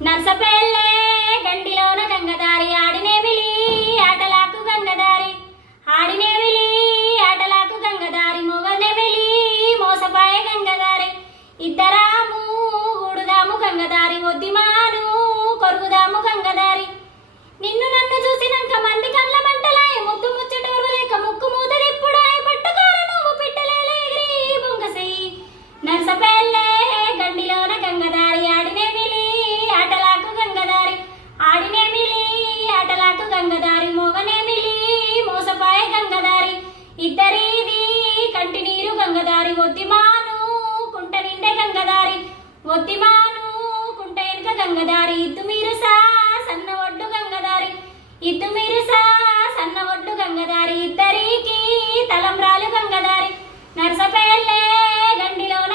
నర్సపల్లె గండిలోన గంగదారి ఆడినేమిలి ఆటలాకు గంగదారి ఆడినేమిలి ఆటలాకు గంగదారి మొగనెమిలి మోసపాయ గంగదారి ఇద్దరాము ఊడుదాము గంగదారి ఒద్దిమాను కొరుగుదాము గంగదారి నిన్ను నన్ను చూసినాక మంది కళ్ళ మంటలాయ ముద్దు ముచ్చటోరు లేక ముక్కు మూతలిప్పుడాయి పట్టుకోర నువ్వు పిట్టలేలే ఎగిరి బొంగసెయ్యి నర్సపల్లె గండిలోన గంగదారి ఆడినేమిలి ఆటలాకు గంగదారి ఆడినేమిలి ఆటలాకు గంగదారి మొగనేమిలి మోసపాయ గంగదారి ఇద్దరిది కంటి నీరు గంగదారి ఒద్దిమాను కుంట నిండే గంగదారి ఒద్దిమాను కుంట ఎనక గంగదారి ఇద్దు మీరు సన్న ఒడ్డు గంగదారి ఇద్దు మీరు సన్న ఒడ్డు గంగదారి ఇద్దరికి తలంబ్రాలు గంగదారి నర్సపల్లె గండిలోన